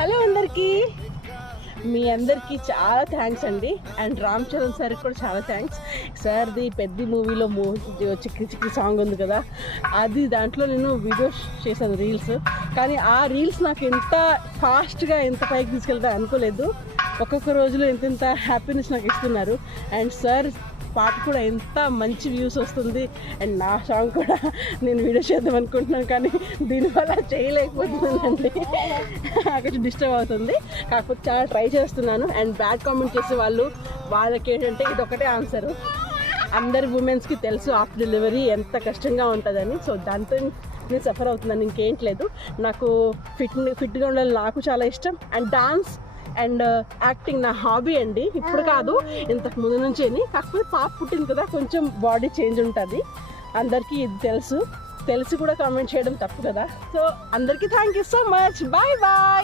Hello అందరికీ, మీ అందరికీ చాలా థ్యాంక్స్ అండి. అండ్ రామ్ చరణ్ సార్కి కూడా చాలా థ్యాంక్స్. సార్ది పెద్ద మూవీలో చిక్కి చిక్కి సాంగ్ ఉంది కదా, అది దాంట్లో నేను వీడియోస్ చేశాను, రీల్స్. కానీ ఆ రీల్స్ నాకు ఎంత ఫాస్ట్గా ఎంత పైకి తీసుకెళ్తా అనుకోలేదు. ఒక్కొక్క రోజులో ఎంత హ్యాపీనెస్ నాకు ఇస్తున్నారు. అండ్ సార్ పాట కూడా ఎంత మంచి వ్యూస్ వస్తుంది. అండ్ నా సాంగ్ కూడా నేను వీడియో చేద్దాం అనుకుంటున్నాను, కానీ దీనివల్ల చేయలేకపోతున్నానండి. కొంచెం డిస్టర్బ్ అవుతుంది. కాకపోతే చాలా ట్రై చేస్తున్నాను. అండ్ బ్యాడ్ కామెంట్ చేసే వాళ్ళకి ఏంటంటే ఇది ఒకటే ఆన్సరు. అందరి ఉమెన్స్కి తెలుసు ఆఫ్టర్ డెలివరీ ఎంత కష్టంగా ఉంటుందని. సో దాంతో నేను సఫర్ అవుతున్నాను, ఇంకేంట్లేదు. నాకు ఫిట్గా ఉండాలి నాకు చాలా ఇష్టం. అండ్ డాన్స్ అండ్ యాక్టింగ్ నా హాబీ అండి. ఇప్పుడు కాదు, ఇంతకు ముందు నుంచే. కాకపోతే పాప పుట్టింది కదా, కొంచెం బాడీ చేంజ్ ఉంటుంది. అందరికీ ఇది తెలిసి కూడా కామెంట్ చేయడం తప్పు కదా. సో అందరికీ thank you so much. Bye bye.